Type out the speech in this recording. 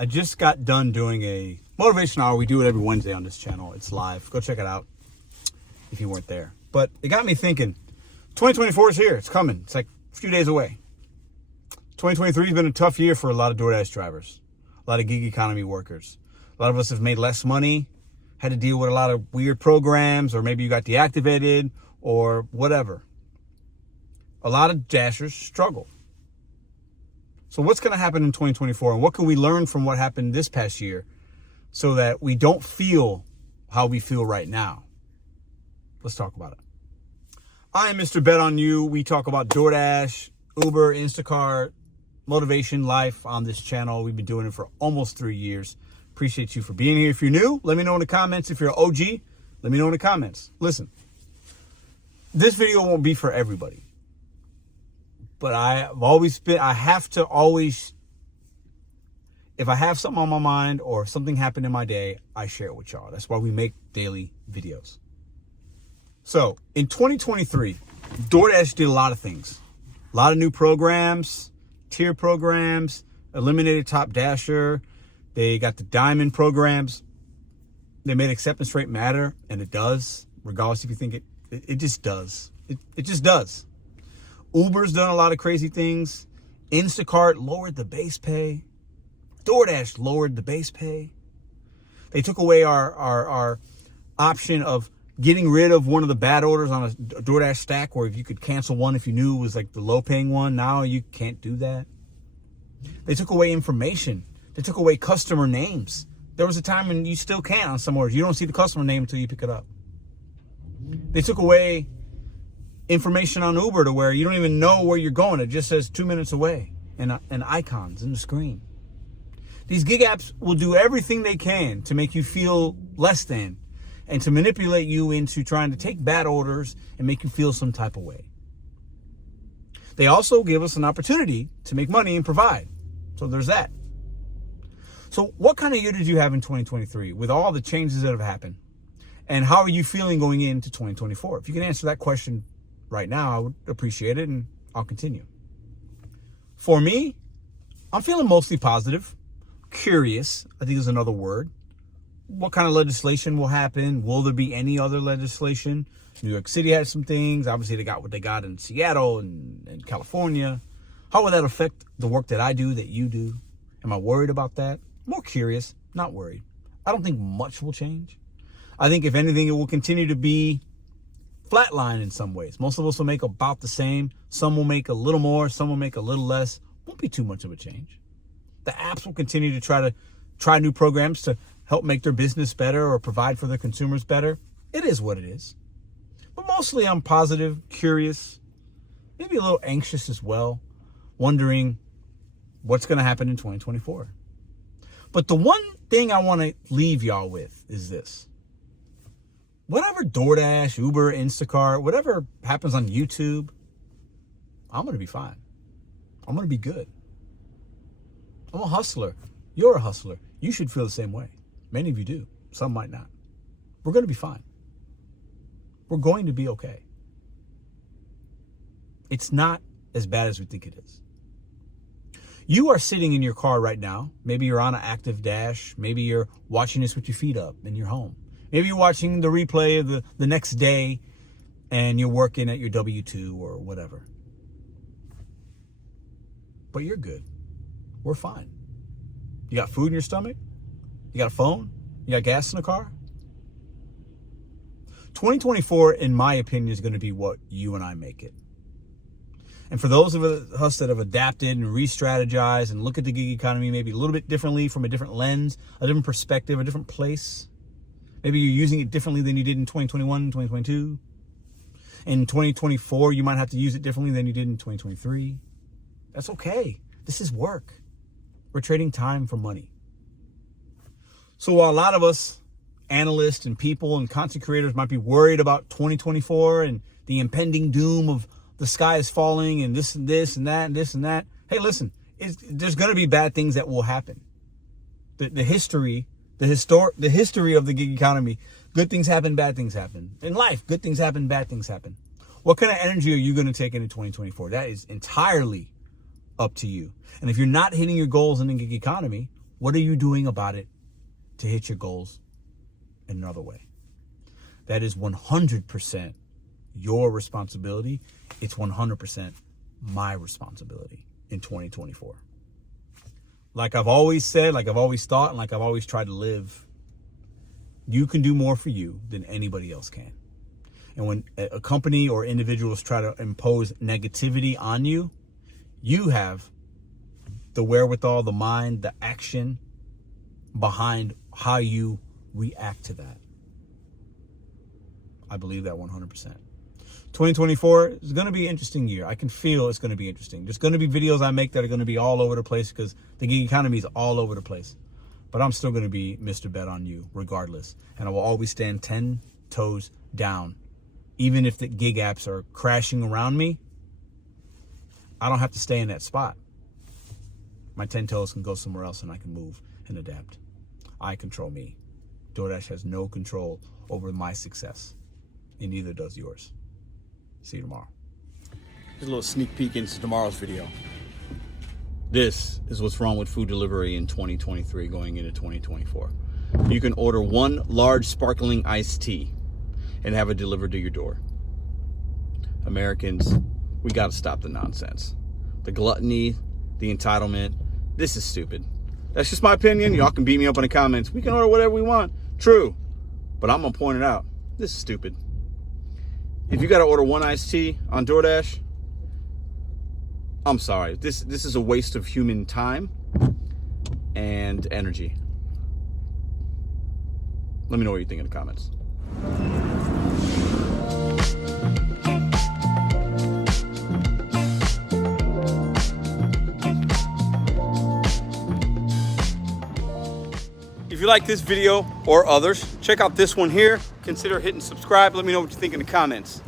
I just got done doing a motivation hour. We do it every Wednesday on this channel. It's live. Go check it out if you weren't there. But it got me thinking, 2024 is here. It's coming. It's like a few days away. 2023 has been a tough year for a lot of DoorDash drivers, a lot of gig economy workers. A lot of us have made less money, had to deal with a lot of weird programs, or maybe you got deactivated or whatever. A lot of Dashers struggle. So what's going to happen in 2024, and what can we learn from what happened this past year so that we don't feel how we feel right now? Let's talk about it. I am Mr.BetonYou. We talk about DoorDash, Uber, Instacart, motivation, life on this channel. We've been doing it for almost 3 years. Appreciate you for being here. If you're new, let me know in the comments. If you're an OG, let me know in the comments. Listen, this video won't be for everybody. But I have to always, if I have something on my mind or something happened in my day, I share it with y'all. That's why we make daily videos. So in 2023, DoorDash did a lot of things. A lot of new programs, tier programs, eliminated Top Dasher. They got the Diamond programs. They made acceptance rate matter, and it does, regardless if you think it just does. It just does. Uber's done a lot of crazy things. Instacart lowered the base pay. DoorDash lowered the base pay. They took away our option of getting rid of one of the bad orders on a DoorDash stack, where if you could cancel one if you knew it was like the low paying one. Now you can't do that. They took away information. They took away customer names. There was a time when you still can't on some orders. You don't see the customer name until you pick it up. They took away information on Uber to where you don't even know where you're going. It just says 2 minutes away and icons in the screen. These gig apps will do everything they can to make you feel less than and to manipulate you into trying to take bad orders and make you feel some type of way. They also give us an opportunity to make money and provide. So there's that. So what kind of year did you have in 2023 with all the changes that have happened? And how are you feeling going into 2024? If you can answer that question right now, I would appreciate it, and I'll continue. For me, I'm feeling mostly positive, curious, I think is another word. What kind of legislation will happen? Will there be any other legislation? New York City has some things. Obviously, they got what they got in Seattle and California. How will that affect the work that I do, that you do? Am I worried about that? More curious, not worried. I don't think much will change. I think if anything, it will continue to be flatline in some ways. Most of us will make about the same. Some will make a little more. Some will make a little less. Won't be too much of a change. The apps will continue to try new programs to help make their business better or provide for their consumers better. It is what it is. But mostly I'm positive, curious, maybe a little anxious as well, wondering what's going to happen in 2024. But the one thing I want to leave y'all with is this. Whatever DoorDash, Uber, Instacart, whatever happens on YouTube, I'm going to be fine. I'm going to be good. I'm a hustler. You're a hustler. You should feel the same way. Many of you do. Some might not. We're going to be fine. We're going to be okay. It's not as bad as we think it is. You are sitting in your car right now. Maybe you're on an active dash. Maybe you're watching this with your feet up in your home. Maybe you're watching the replay of the next day and you're working at your W-2 or whatever. But you're good. We're fine. You got food in your stomach? You got a phone? You got gas in the car? 2024, in my opinion, is going to be what you and I make it. And for those of us that have adapted and re-strategized and look at the gig economy maybe a little bit differently, from a different lens, a different perspective, a different place. Maybe you're using it differently than you did in 2021, 2022. In 2024, you might have to use it differently than you did in 2023. That's okay. This is work. We're trading time for money. So while a lot of us, analysts and people and content creators, might be worried about 2024 and the impending doom of the sky is falling and this and this and that and this and that. Hey, listen, there's going to be bad things that will happen. The history of the gig economy, good things happen, bad things happen. In life, good things happen, bad things happen. What kind of energy are you going to take into 2024? That is entirely up to you. And if you're not hitting your goals in the gig economy, What are you doing about it to hit your goals in another way? That is 100% your responsibility. It's 100% my responsibility in 2024. Like I've always said, like I've always thought, and like I've always tried to live, you can do more for you than anybody else can. And when a company or individuals try to impose negativity on you, you have the wherewithal, the mind, the action behind how you react to that. I believe that 100%. 2024 is going to be an interesting year. I can feel it's going to be interesting. There's going to be videos I make that are going to be all over the place because the gig economy is all over the place. But I'm still going to be Mr. BetonYou regardless. And I will always stand 10 toes down. Even if the gig apps are crashing around me, I don't have to stay in that spot. My 10 toes can go somewhere else and I can move and adapt. I control me. DoorDash has no control over my success. And neither does yours. See you tomorrow. Here's a little sneak peek into tomorrow's video. This is what's wrong with food delivery in 2023 going into 2024. You can order one large sparkling iced tea and have it delivered to your door. Americans, we got to stop the nonsense. The gluttony, the entitlement, this is stupid. That's just my opinion. Y'all can beat me up in the comments. We can order whatever we want. True. But I'm going to point it out. This is stupid. If you got to order one iced tea on DoorDash, I'm sorry. This is a waste of human time and energy. Let me know what you think in the comments. If you like this video or others, check out this one here. Consider hitting subscribe. Let me know what you think in the comments.